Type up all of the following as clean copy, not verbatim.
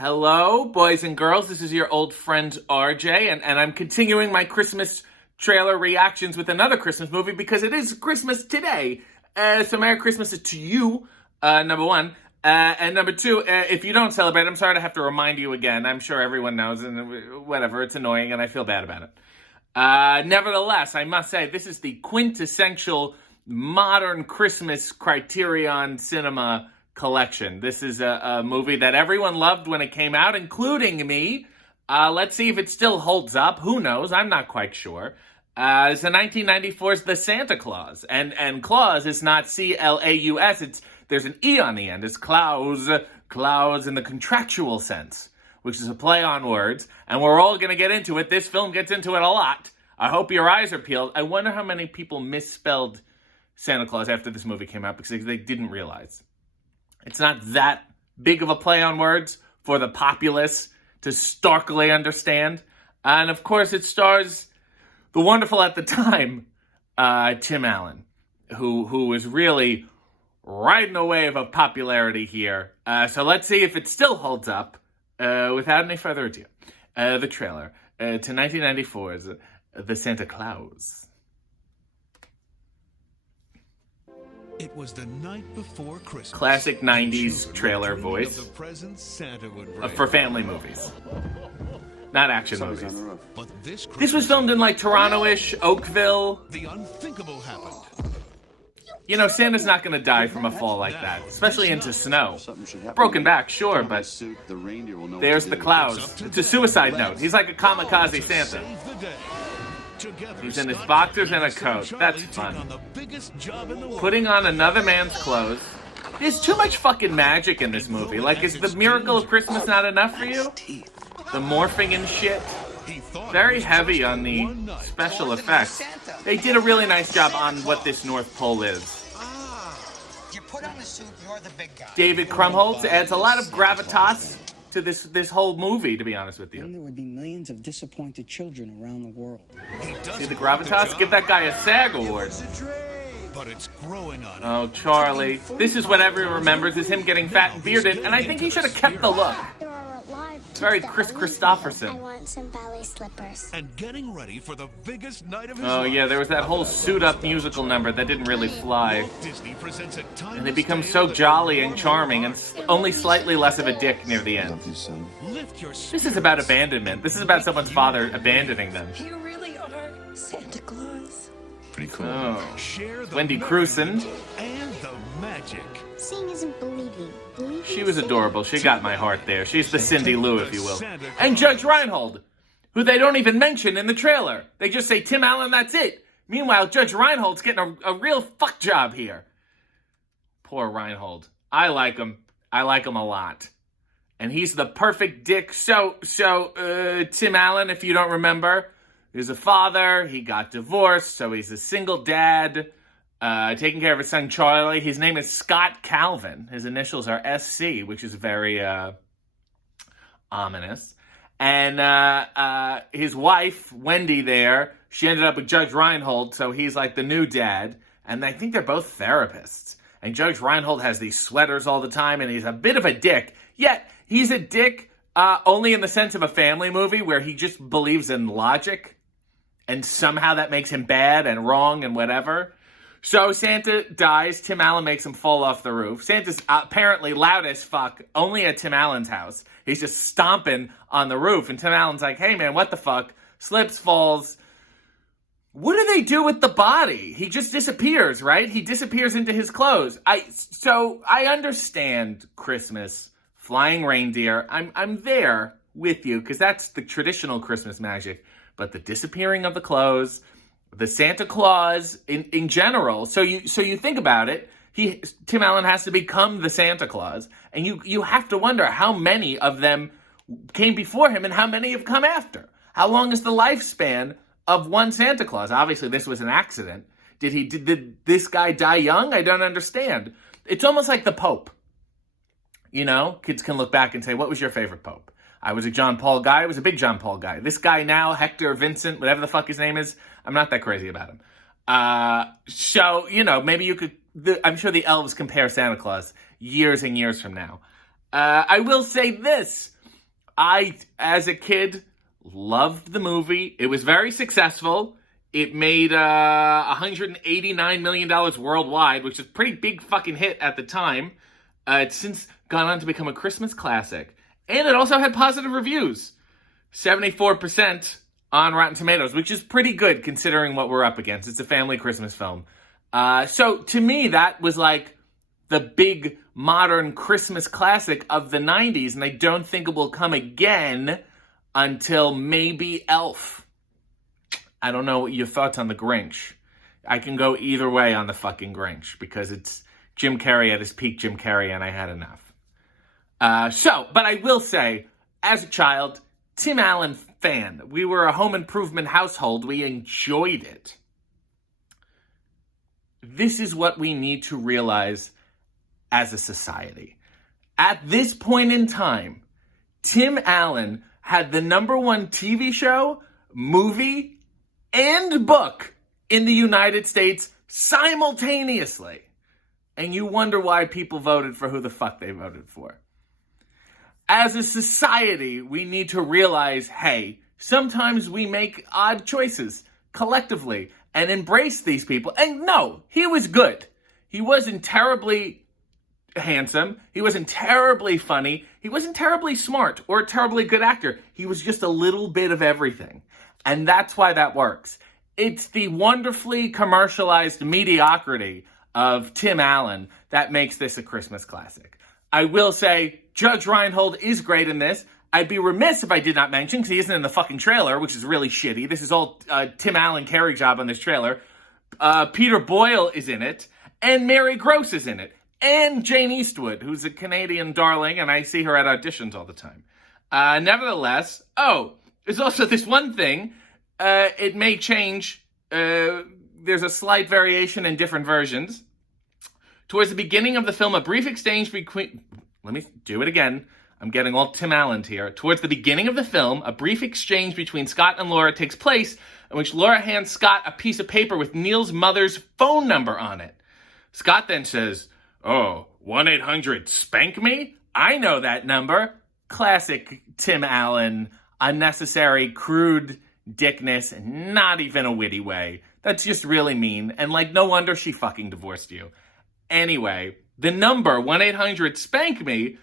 Hello, boys and girls. This is your old friend RJ, and I'm continuing my Christmas trailer reactions with another Christmas movie because it is Christmas today. So Merry Christmas to you, number one. And number two, if you don't celebrate, I'm sorry to have to remind you again. I'm sure everyone knows, and whatever, it's annoying, and I feel bad about it. Nevertheless, I must say, this is the quintessential modern Christmas Criterion Cinema collection. This is a movie that everyone loved when it came out, including me. Let's see if it still holds up. Who knows? I'm not quite sure. It's the 1994's The Santa Claus. And Claus is not C-L-A-U-S. There's an E on the end. It's Claus in the contractual sense, which is a play on words. And we're all going to get into it. This film gets into it a lot. I hope your eyes are peeled. I wonder how many people misspelled Santa Claus after this movie came out because they didn't realize. It's not that big of a play on words for the populace to starkly understand. And of course, it stars the wonderful at the time, Tim Allen, who was really riding a wave of popularity here. So let's see if it still holds up without any further ado. The trailer to 1994's The Santa Claus. It was the night before Christmas. Classic 90s trailer voice for family movies, not action movies. But this was filmed in like Toronto-ish, Oakville. The unthinkable happened. You know, Santa's not going to die from a fall like that, especially into snow. Broken back, sure, but there's the Claus. It's a suicide note. He's like a kamikaze Santa. He's in his boxers and a coat. That's fun. Putting on another man's clothes. There's too much fucking magic in this movie. Like, is the miracle of Christmas not enough for you? The morphing and shit. Very heavy on the special effects. They did a really nice job on what this North Pole is. You put on the suit, you're the big guy. David Krumholtz adds a lot of gravitas to this whole movie, to be honest with you. Then there would be millions of disappointed children around the world. See the gravitas? Give that guy a SAG award. But it's growing on Oh, Charlie. This is what everyone remembers, is him getting fat and bearded, and I think he should have kept the look. It's very Chris Christopherson. I want some ballet slippers. and getting ready for the biggest night of his Oh life. yeah, there was that whole suit-up musical number that didn't really fly. Disney presents a And they become so jolly and charming and only slightly less of a dick near the end. Lift your This is about abandonment. This is about someone's father abandoning them. You really are Santa Claus. pretty cool. Oh. Share the Wendy merriment Crewson. and the magic. Seeing isn't believing. Believing She was is adorable. She got my heart there. She's the Cindy Lou, if you will. And Judge Reinhold, who they don't even mention in the trailer. They just say Tim Allen, that's it. Meanwhile, Judge Reinhold's getting a real fuck job here. Poor Reinhold. I like him. I like him a lot. And he's the perfect dick. So, Tim Allen, if you don't remember, is a father. He got divorced, so he's a single dad. Taking care of his son Charlie. His name is Scott Calvin. His initials are SC, which is very ominous. And his wife, Wendy there, she ended up with Judge Reinhold, so he's like the new dad. And I think they're both therapists. And Judge Reinhold has these sweaters all the time, and he's a bit of a dick. Yet, he's a dick only in the sense of a family movie where he just believes in logic. And somehow that makes him bad and wrong and whatever. So Santa dies. Tim Allen makes him fall off the roof. Santa's apparently loud as fuck, only at Tim Allen's house. He's just stomping on the roof. And Tim Allen's like, hey man, what the fuck? Slips, falls. What do they do with the body? He just disappears, right? He disappears into his clothes. So I understand Christmas, flying reindeer. I'm there with you because that's the traditional Christmas magic. But the disappearing of the clothes, the Santa Claus in general. So you think about it. Tim Allen has to become the Santa Claus, and you have to wonder how many of them came before him and how many have come after. How long is the lifespan of one Santa Claus? Obviously, this was an accident. Did this guy die young? I don't understand. It's almost like the Pope. You know, kids can look back and say, "What was your favorite Pope?" I was a John Paul guy. I was a big John Paul guy. This guy now, Hector Vincent, whatever the fuck his name is, I'm not that crazy about him. So, you know, maybe you could... I'm sure the elves compare Santa Claus years and years from now. I will say this. I, as a kid, loved the movie. It was very successful. It made $189 million worldwide, which is a pretty big fucking hit at the time. It's since gone on to become a Christmas classic. And it also had positive reviews. 74% on Rotten Tomatoes, which is pretty good considering what we're up against. It's a family Christmas film. So to me, that was like the big modern Christmas classic of the 90s, and I don't think it will come again until maybe Elf. I don't know what your thoughts on the Grinch. I can go either way on the fucking Grinch because it's Jim Carrey at his peak Jim Carrey, and I had enough. But I will say, as a child, Tim Allen fan. We were a home improvement household. We enjoyed it. This is what we need to realize as a society. At this point in time, Tim Allen had the #1 TV show, movie, and book in the United States simultaneously. And you wonder why people voted for who the fuck they voted for. As a society, we need to realize, hey, sometimes we make odd choices collectively and embrace these people. And no, he was good. He wasn't terribly handsome. He wasn't terribly funny. He wasn't terribly smart or a terribly good actor. He was just a little bit of everything. And that's why that works. It's the wonderfully commercialized mediocrity of Tim Allen that makes this a Christmas classic. I will say Judge Reinhold is great in this. I'd be remiss if I did not mention, because he isn't in the fucking trailer, which is really shitty. This is all Tim Allen carry job on this trailer. Peter Boyle is in it, and Mary Gross is in it, and Jane Eastwood, who's a Canadian darling, and I see her at auditions all the time. Nevertheless, there's also this one thing. It may change. There's a slight variation in different versions. Towards the beginning of the film, a brief exchange between... Let me do it again. I'm getting all Tim Allen here. Towards the beginning of the film, a brief exchange between Scott and Laura takes place, in which Laura hands Scott a piece of paper with Neil's mother's phone number on it. Scott then says, 1-800-SPANK-ME? I know that number. Classic Tim Allen, unnecessary, crude dickness, not even a witty way. That's just really mean, and no wonder she fucking divorced you. Anyway, the number, 1-800-SPANK-ME,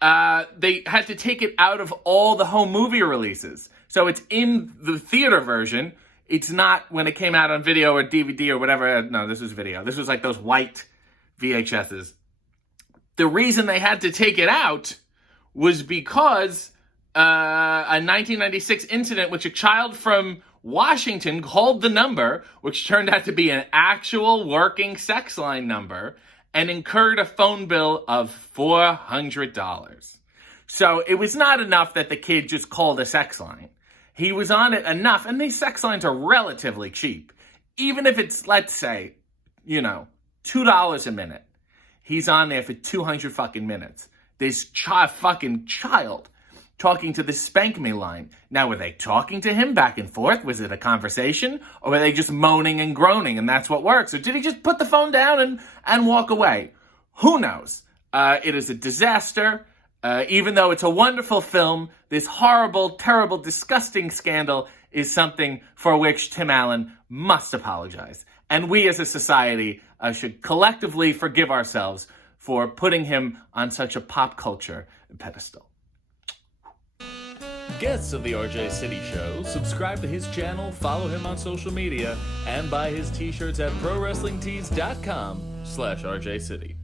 they had to take it out of all the home movie releases. So it's in the theater version. It's not when it came out on video or DVD or whatever. No, this was video. This was like those white VHSs. The reason they had to take it out was because a 1996 incident which a child from Washington called the number, which turned out to be an actual working sex line number, and incurred a phone bill of $400. So it was not enough that the kid just called a sex line. He was on it enough, and these sex lines are relatively cheap. Even if it's, let's say, $2 a minute. He's on there for 200 fucking minutes. This fucking child talking to the Spank Me line. Now, were they talking to him back and forth? Was it a conversation? Or were they just moaning and groaning and that's what works? Or did he just put the phone down and walk away? Who knows? It is a disaster. Even though it's a wonderful film, this horrible, terrible, disgusting scandal is something for which Tim Allen must apologize. And we as a society should collectively forgive ourselves for putting him on such a pop culture pedestal. Guests of the RJ City Show, subscribe to his channel, follow him on social media, and buy his t-shirts at ProWrestlingTees.com/RJ City.